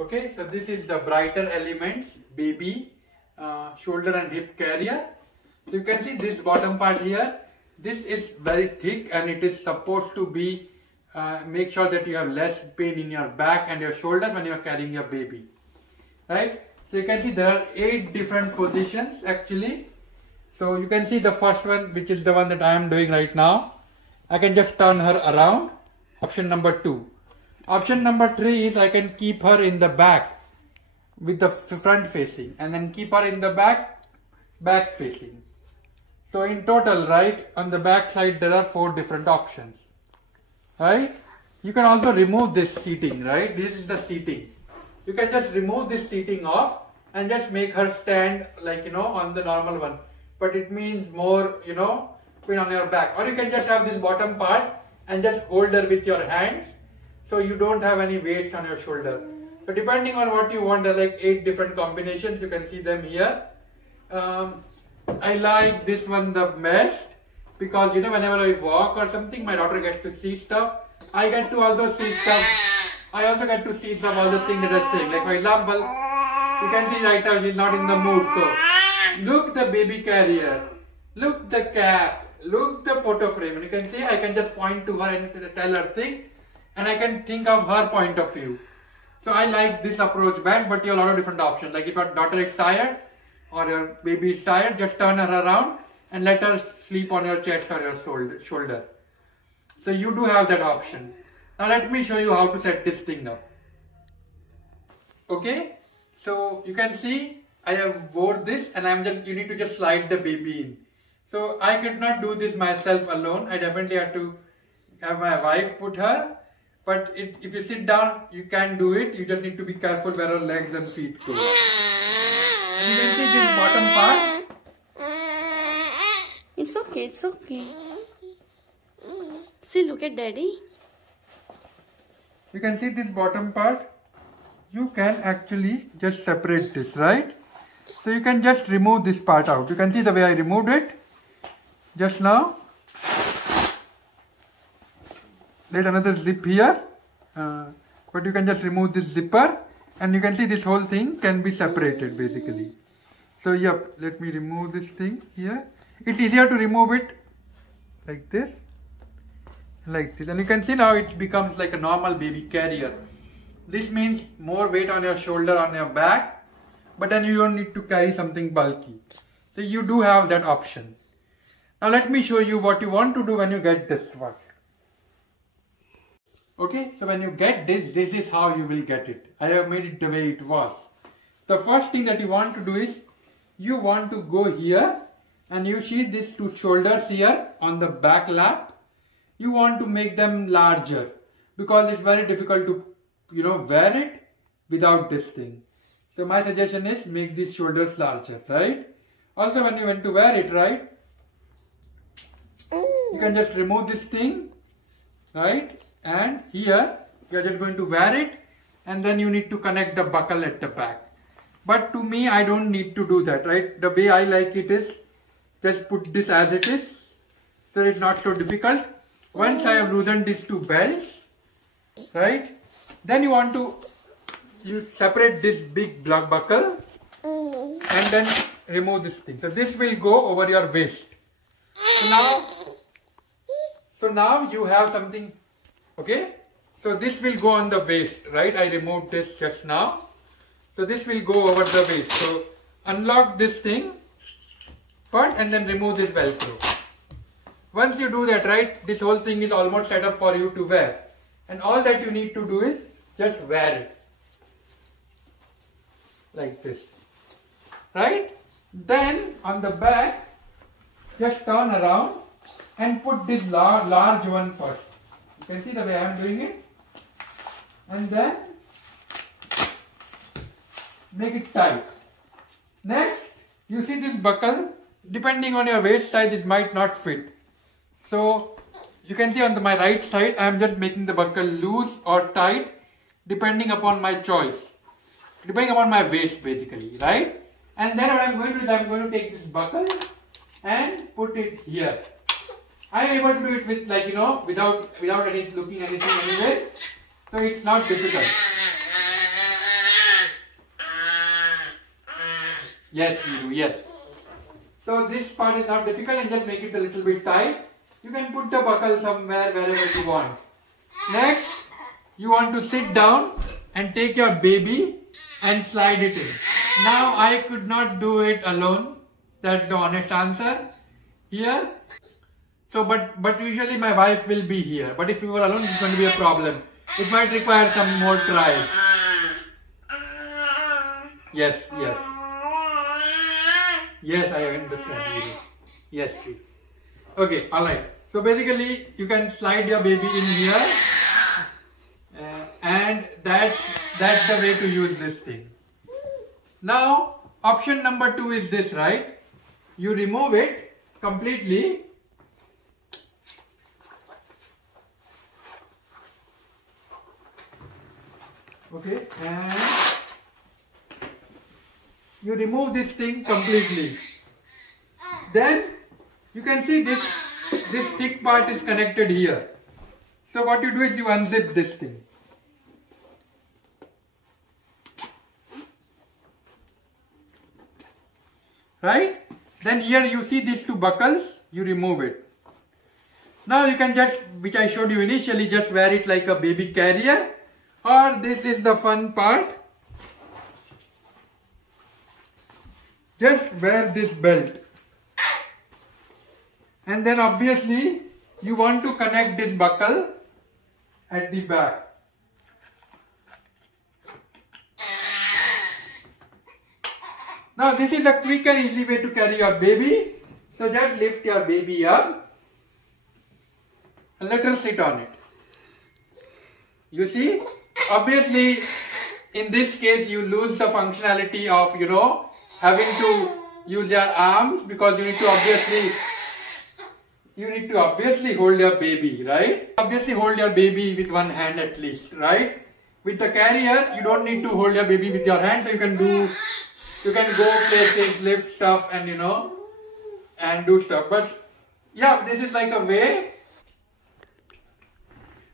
Okay, so this is the Brighter Elements baby shoulder and hip carrier. So you can see this bottom part here. This is very thick and it is supposed to be make sure that you have less pain in your back and your shoulders when you are carrying your baby, right? So you can see there are 8 different positions actually. So you can see the first one, which is the one that I am doing right now. I can just turn her around, option number 2. Option number 3 is I can keep her in the back with the front facing, and then keep her in the back facing. So in total, right, on the back side there are 4 different options, right? You can also remove this seating, right? This is the seating. You can just remove this seating off and just make her stand like, on the normal one. But it means more, pain on your back. Or you can just have this bottom part and just hold her with your hands, so you don't have any weights on your shoulder. So depending on what you want, there are like 8 different combinations. You can see them here. I like this one the best because whenever I walk or something, my daughter gets to see stuff. I get to also see stuff. I also get to see some other things that I'm saying. Like for example, you can see right now she's not in the mood. So look the baby carrier, look the cap, look the photo frame. And you can see I can just point to her and tell her things, and I can think of her point of view. So I like this approach best, but you have a lot of different options. Like if your daughter is tired or your baby is tired, just turn her around and let her sleep on your chest or your shoulder. So you do have that option. Now let me show you how to set this thing up. Okay, so you can see I have wore this, and you need to just slide the baby in. So I could not do this myself alone. I definitely had to have my wife put her. But if you sit down, you can do it. You just need to be careful where her legs and feet go. And you can see this bottom part. It's okay, it's okay. See, look at daddy. You can see this bottom part. You can actually just separate this, right? So you can just remove this part out. You can see the way I removed it just now. There's another zip here, but you can just remove this zipper, and you can see this whole thing can be separated basically. So yep, let me remove this thing here. It's easier to remove it like this, and you can see now it becomes like a normal baby carrier. This means more weight on your shoulder, on your back, but then you don't need to carry something bulky. So you do have that option. Now let me show you what you want to do when you get this one. Okay, so when you get this, this is how you will get it. I have made it the way it was. The first thing that you want to do is, you want to go here, and you see these 2 shoulders here on the back lap. You want to make them larger because it's very difficult to, wear it without this thing. So my suggestion is make these shoulders larger, right? Also when you want to wear it, right, you can just remove this thing, right? And here you are just going to wear it, and then you need to connect the buckle at the back. But to me, I don't need to do that, right? The way I like it is just put this as it is, so it's not so difficult. Once I have loosened these 2 belts, right, then you separate this big block buckle and then remove this thing. So this will go over your waist. So now you have something. Okay, so this will go on the waist, right? I removed this just now. So this will go over the waist. So unlock this thing first and then remove this Velcro. Once you do that, right, this whole thing is almost set up for you to wear. And all that you need to do is just wear it. Like this. Right? Then on the back, just turn around and put this large one first. You can see the way I am doing it, and then make it tight. Next, you see this buckle, depending on your waist size, this might not fit. So you can see on my right side, I am just making the buckle loose or tight depending upon my choice, depending upon my waist basically, right? And then what I am going to do is I am going to take this buckle and put it here. I am able to do it with without looking anything anywhere, so it's not difficult. Yes, Viru, yes. So this part is not difficult, and just make it a little bit tight. You can put the buckle somewhere, wherever you want. Next, you want to sit down and take your baby and slide it in. Now I could not do it alone. That's the honest answer here. So, but usually my wife will be here. But if you were alone, it's going to be a problem. It might require some more tries. Yes, yes. Yes, I understand. Yes, please. Okay, alright. So basically, you can slide your baby in here. And that's the way to use this thing. Now, option number 2 is this, right? You remove it completely. Okay, and you remove this thing completely. Then you can see this thick part is connected here. So what you do is you unzip this thing. Right? Then here you see these 2 buckles, you remove it. Now you can just, which I showed you initially, just wear it like a baby carrier. Or this is the fun part. Just wear this belt. And then obviously you want to connect this buckle at the back. Now this is a quick and easy way to carry your baby. So just lift your baby up and let her sit on it. You see? Obviously, in this case, you lose the functionality of, having to use your arms, because you need to obviously hold your baby, right? Obviously hold your baby with one hand at least, right? With the carrier, you don't need to hold your baby with your hand, so you can go places, lift stuff, and and do stuff. But yeah, this is like a way.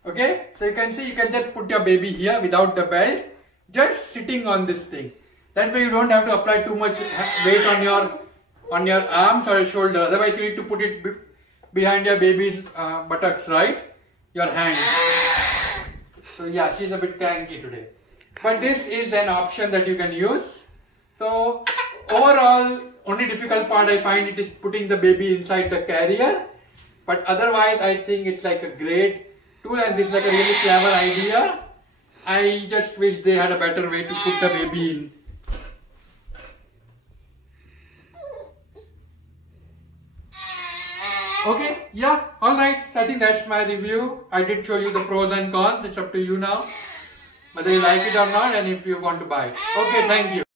Okay, so you can see, you can just put your baby here without the belt, just sitting on this thing. That way you don't have to apply too much weight on your arms or your shoulder. Otherwise you need to put it behind your baby's buttocks, right? Your hand. So yeah, she's a bit cranky today. But this is an option that you can use. So overall, only difficult part I find it is putting the baby inside the carrier. But otherwise I think it's like a great tool, and this is like a really clever idea. I just wish they had a better way to put the baby in. Okay, yeah, alright. So I think that's my review. I did show you the pros and cons. It's up to you now, whether you like it or not, and if you want to buy it. Okay, thank you.